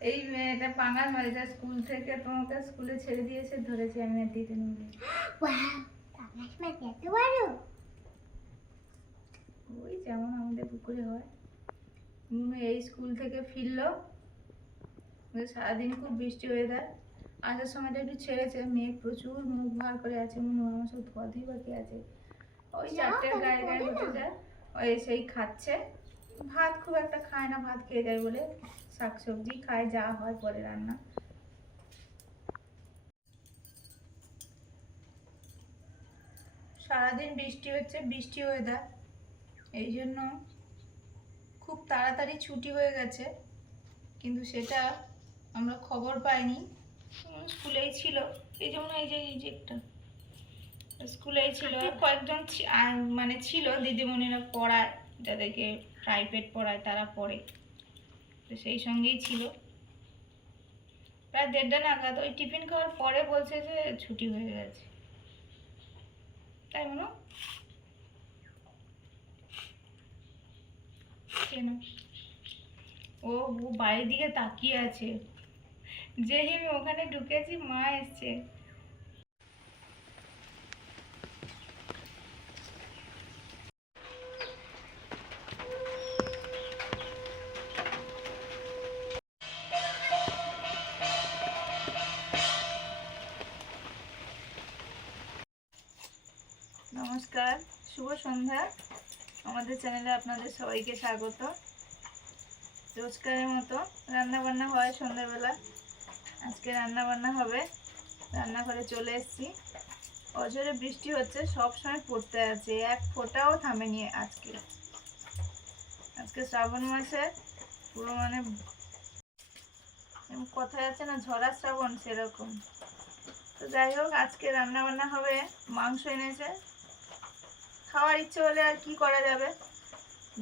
এই এটা পাঙাল মাছ এটা স্কুল থেকে তোমাকে স্কুলে ছেড়ে দিয়েছে ধরেছি আমি আর দিতে নেব ওয়াও পাঙাশ মাছ এত বড়। ওই যেমন আমাদের পুকুরে হয়। মুনু এই স্কুল থেকে ফিরলো। সারাদিন খুব বৃষ্টি ওয়েদার আসার সময়টা একটু ছেড়েছে মেঘ প্রচুর মুখ ভার করে আছে মুনু আমার সব ধোয়া ধুই বাকি আছে। ওই চারটের গায়ে গায়ে উঠে। যায়। ওই সেই খাচ্ছে। ভাত খুব একটা খায় না ভাত খেয়ে যায় বলে। শাক সবজি খায় যা হয় পরে রান্না। সারাদিন বৃষ্টি হচ্ছে, বৃষ্টি ওয়েদার এই জন্য খুব তাড়াতাড়ি ছুটি হয়ে গেছে, কিন্তু সেটা আমরা খবর পাইনি। স্কুলেই ছিল। এই যেমন এই যে এই যে একটা স্কুলেই ছিল। কয়েকজন মানে ছিল, দিদিমণিরা পড়ায়, যাদেরকে প্রাইভেট পড়ায়, তারা পড়ে। তো সেই সঙ্গেই ছিল। প্রায় দেড়টা নাগাদ ওই টিফিন খাওয়ার পরে বলছে যে ছুটি হয়ে গেছে। তাই মনে? কেন? ও বাইরের দিকে তাকিয়ে আছে। যেই আমি ওখানে ঢুকেছি, মা এসছে। নমস্কার, শুভ সন্ধ্যা। আমাদের চ্যানেলে আপনাদের সবাইকে স্বাগত। রোজকারের মতো রান্না বান্না হয় সন্ধ্যাবেলা। আজকে রান্না বান্না হবে, রান্নাঘরে চলে এসেছি। অজরে বৃষ্টি হচ্ছে, সব সময় পড়তে আছে, এক ফোঁটাও থামেনি আজকে। আজকে শ্রাবণ মাসে পুরো মানে কথায় আছে না, ঝরা শ্রাবণ সেরকম। তো যাই হোক, আজকে রান্না বান্না হবে, মাংস এনেছে খাওয়ার ইচ্ছে হলে আর কি করা যাবে?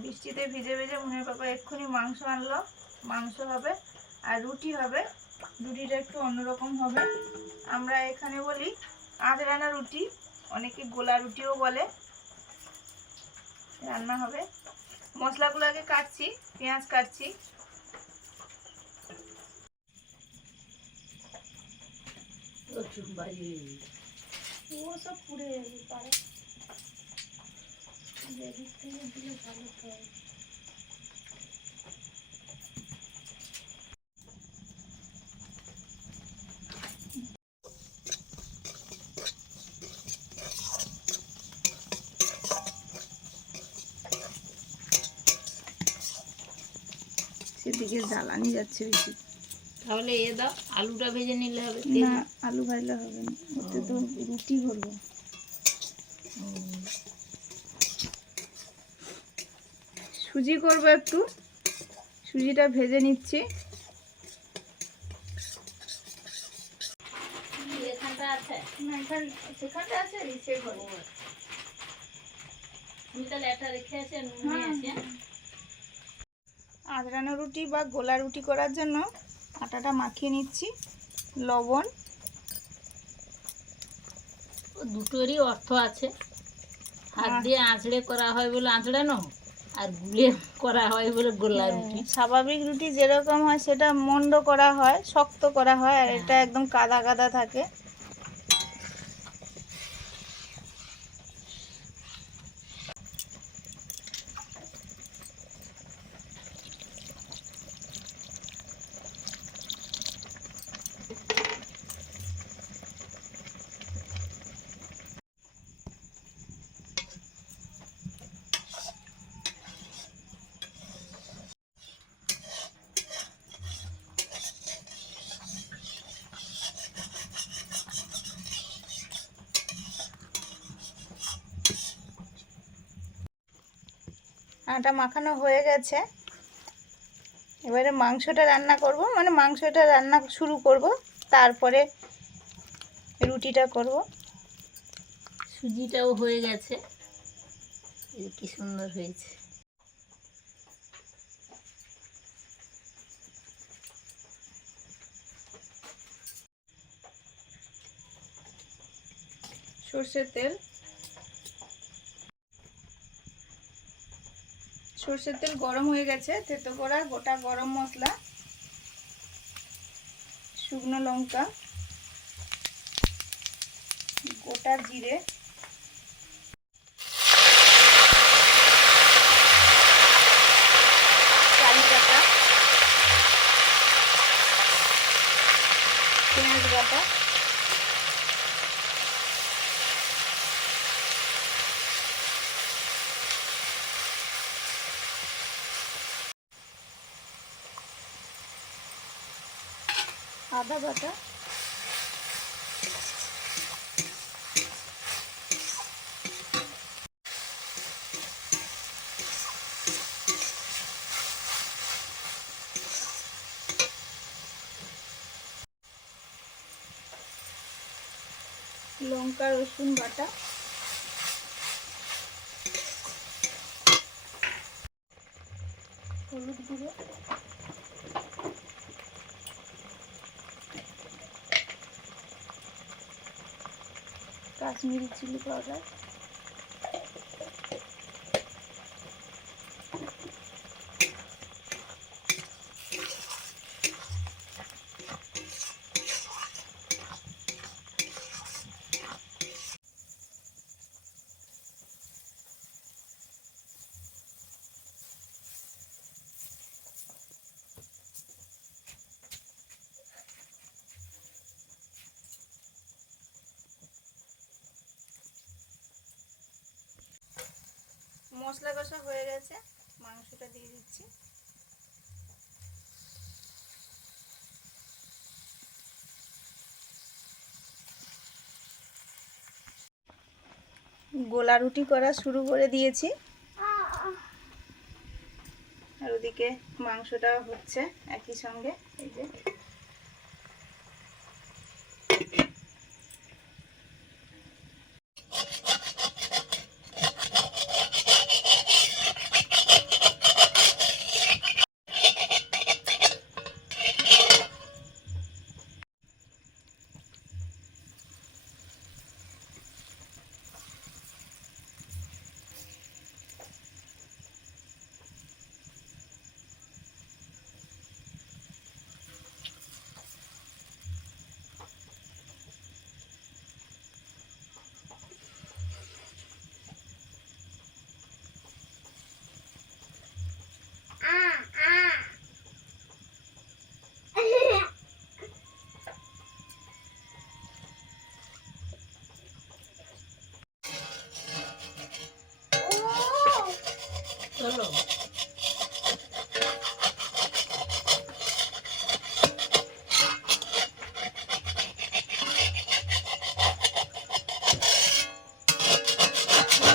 বৃষ্টিতে ভিজে ভিজে মনের পাপা এক্ষুনি মাংস আনলো। মাংস হবে আর রুটি হবে। রুটিটা একটু অন্যরকম হবে। আমরা এখানে বলি আধরানা রুটি। অনেকে গোলা রুটিও বলে। রান্না হবে। মশলাগুলো আগে কাটছি, পেঁয়াজ কাটছি। ও সব পুড়ে পারে। সেদিকে জ্বালানি যাচ্ছে বেশি। তাহলে এ দাও আলুটা ভেজে নিলে হবে না আলু ভাজলে হবে না ওতে তো রুটি করব। সুজি করব একটু। সুজিটা ভেজে নিচ্ছি। নুন হ্যাঁ। আসি আদরানো রুটি বা গোলা রুটি করার জন্য আটাটা মাখিয়ে নিচ্ছি লবণ। দুটোরই অর্থ আছে। হাত হ্যাঁ। দিয়ে আঁচড়ে করা হয় বলে আঁচড়ানো? আর গুলে করা হয় বলে গোলা রুটি স্বাভাবিক রুটি যেরকম হয় সেটা মন্ড করা হয় শক্ত করা হয় আর এটা একদম কাদা কাদা থাকে। আটা মাখানো হয়ে গেছে। এবারে মাংসটা রান্না করব মানে মাংসটা রান্না শুরু করব তারপরে রুটিটা করব। সুজিটাও হয়ে গেছে। কি সুন্দর হয়েছে। সর্ষের তেল। সর্ষের তেল গরম হয়ে গেছে থেতো করা গোটা গরম মশলা শুকনো লঙ্কা গোটা জিরে আদা বাটা। লঙ্কা রসুন বাটা। হলুদ গুঁড়ো। Kashmiri chilli powder. মশলা কষা হয়ে গেছে, মাংসটা দিয়ে দিচ্ছি। গোলা রুটি করা শুরু করে দিয়েছি। আর ওদিকে মাংসটা হচ্ছে একই সঙ্গে, এই যে। চলো।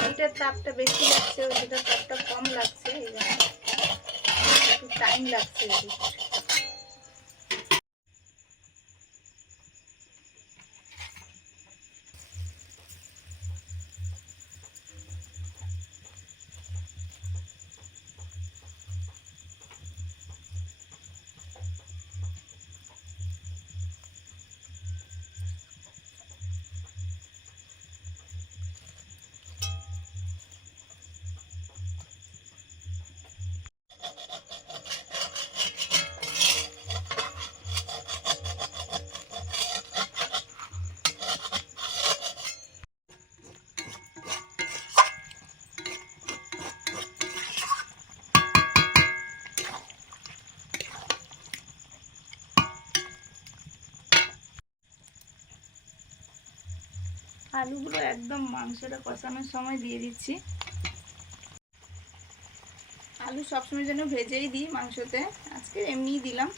এটার তাপটা বেশি লাগছে ওইটার তাপটা কম লাগছে এই একটু টাইম লাগছে আলুগুলো একদম মাংসটা কষানোর সময় দিয়ে দিচ্ছি। আলু সবসময় যেন ভেজেই দিই মাংসতে। আজকে এমনিই দিলাম।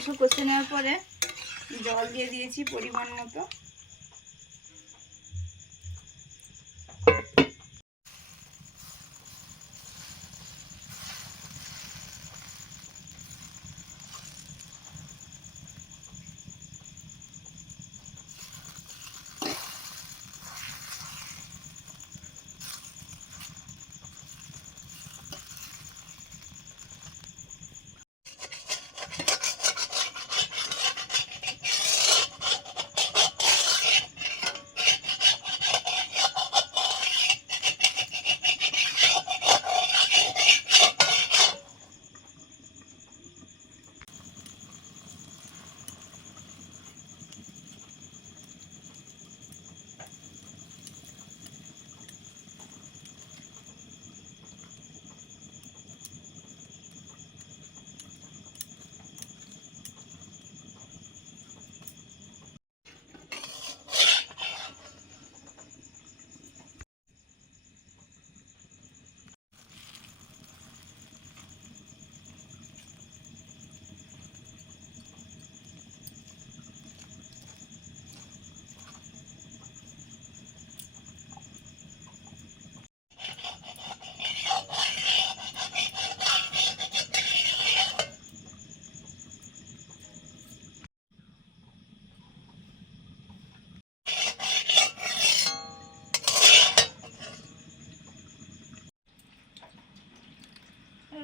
মাংস কষে নেওয়ার পরে জল দিয়ে দিয়েছি পরিমাণ মতো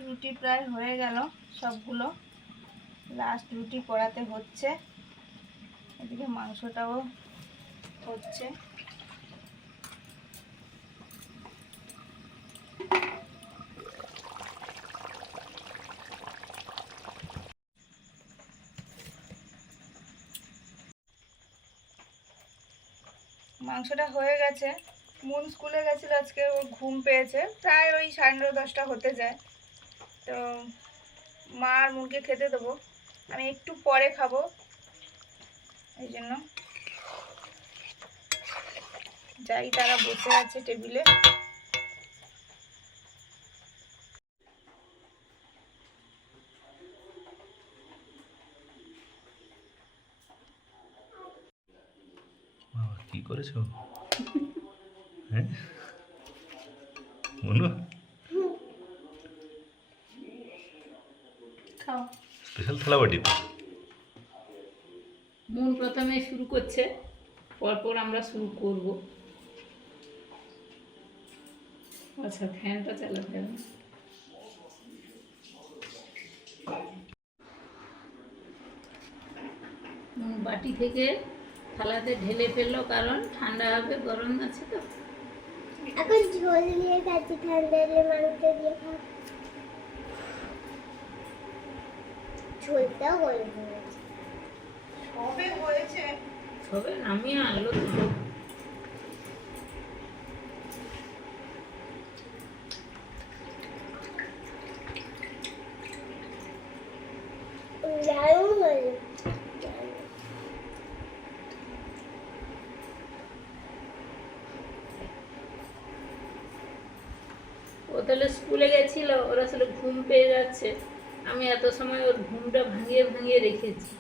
রুটি প্রায় হয়ে গেল সবগুলো। লাস্ট রুটি করাতে হচ্ছে। এদিকে মাংসটাও হচ্ছে। মাংসটা হয়ে গেছে। মন স্কুলে গেছিল, আজকে ও ঘুম পেয়েছে। প্রায় ওই সাড়ে দশটা হতে যায়। তো মা আর মুরগি খেতে দেবো। আমি একটু পরে খাব। এই জন্য। যাই তারা বসে আছে টেবিলে। কি করেছ? হ্যাঁ? মনু? স্পেশাল থালা বাটি তো মন প্রথমে শুরু করছে পরপর আমরা শুরু করব। আচ্ছা ফ্যানটা চালাতে হবে বাটি থেকে থালাতে ঢেলে ফেলল কারণ ঠান্ডা হবে গরম আছে তো। এখন ঝোল দিয়ে খাচ্ছি ঠান্ডা দিয়ে মাংস দিয়ে খাও ঝোলটাও গরম হয়ে সবে হয়েছে। সবে? তো দারুণ হলো ও তাহলে স্কুলে গেছিল? ওর আসলে ঘুম পেয়ে যাচ্ছে। আমি এত সময় ওর ঘুমটা ভাঙিয়ে ভাঙিয়ে রেখেছি।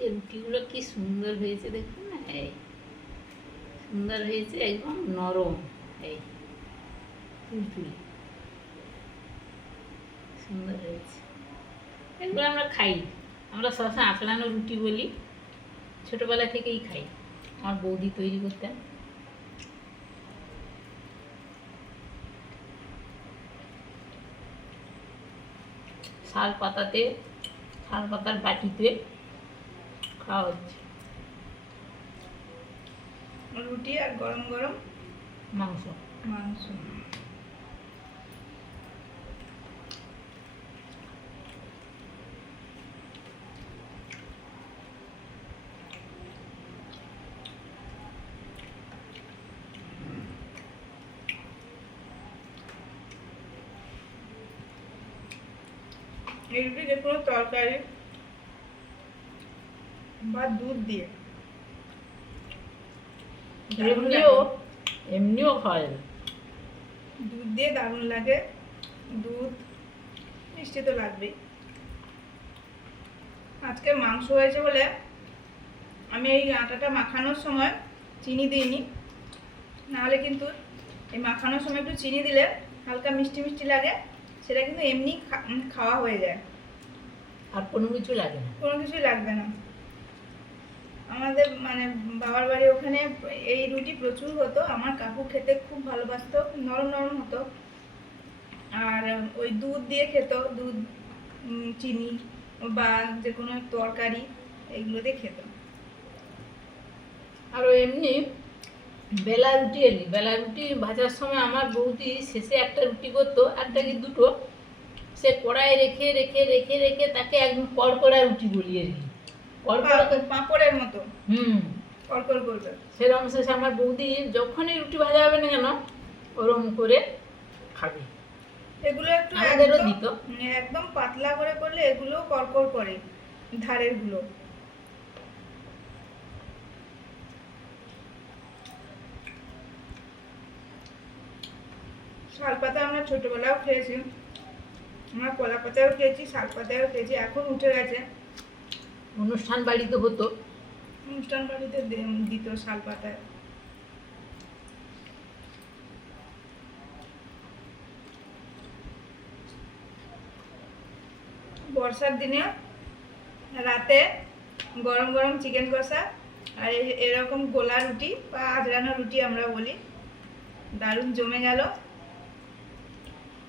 যে রুটিগুলো কি সুন্দর হয়েছে দেখুন না এই সুন্দর হয়েছে একদম নরম, এই তুলতুলে সুন্দর হয়েছে এগুলো আমরা খাই। আমরা সবসময় আঁকড়ানো রুটি বলি। ছোটোবেলা থেকেই খাই। আমার বৌদি তৈরি করতেন। শাল পাতাতে শাল পাতার বাটিতে খাওয়া হচ্ছে। রুটি আর গরম গরম মাংস। মাংস এই রুটি যে কোনো তরকারি বা দুধ দিয়ে। এমনিও। এমনিও খাওয়া যাবে দুধ দিয়ে দারুণ লাগে। দুধ মিষ্টি তো লাগবেই। আজকে মাংস হয়েছে বলে আমি এই আটাটা মাখানোর সময় চিনি দিইনি। নাহলে কিন্তু এই মাখানোর সময় একটু চিনি দিলে হালকা মিষ্টি মিষ্টি লাগে। সেটা কিন্তু এমনি খাওয়া হয়ে যায়। আর কোনো কিছু লাগে না। কোনো কিছুই লাগবে না। আমাদের মানে বাবার বাড়ি ওখানে এই রুটি প্রচুর হতো আমার কাকু খেতে খুব ভালোবাসত নরম নরম হতো। আর ওই দুধ দিয়ে খেত দুধ চিনি বা যে কোনো তরকারি এগুলো দিয়ে খেত। আর এমনি বেলা রুটি এলি। বেলা রুটি ভাজার সময় আমার বৌদি শেষে একটা রুটি করতো একটা কি দুটো সে কড়াই রেখে রেখে রেখে রেখে তাকে একদম কড়কড়া রুটি বলিয়ে দিই কড়কড়া পাঁপড়ের মতো। হুম। কড়কড় করবে। সেরকম শেষে আমার বৌদি যখনই রুটি ভাজা হবে না কেন ওরম করে খাবে। এগুলো একটু আমাদেরও দিত। একদম পাতলা করে করলে এগুলো কড়কড় করে ধারেরগুলো শাল পাতা আমরা ছোটবেলাও খেয়েছি। আমরা কলা পাতাও খেয়েছি শাল পাতাও খেয়েছি এখন উঠে গেছে। অনুষ্ঠান বাড়িতে হতো? অনুষ্ঠান বাড়িতে দিত শাল পাতায় বর্ষার দিনে রাতে গরম গরম চিকেন কষা আর এরকম গোলা রুটি বা আজরানো রুটি আমরা বলি। দারুণ জমে গেল।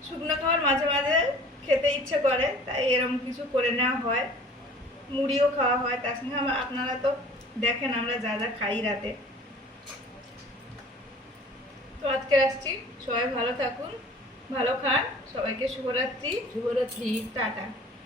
শুকনো খাবার মাঝে মাঝে খেতে ইচ্ছে করে তাই এরকম কিছু করে নেওয়া হয়। মুড়িও খাওয়া হয় তার সঙ্গে আপনারা তো দেখেন আমরা যা যা খাই রাতে। তো আজকে আসছি সবাই ভালো থাকুন ভালো খান সবাইকে শুভরাত্রি। শুভরাত্রি। টাটা।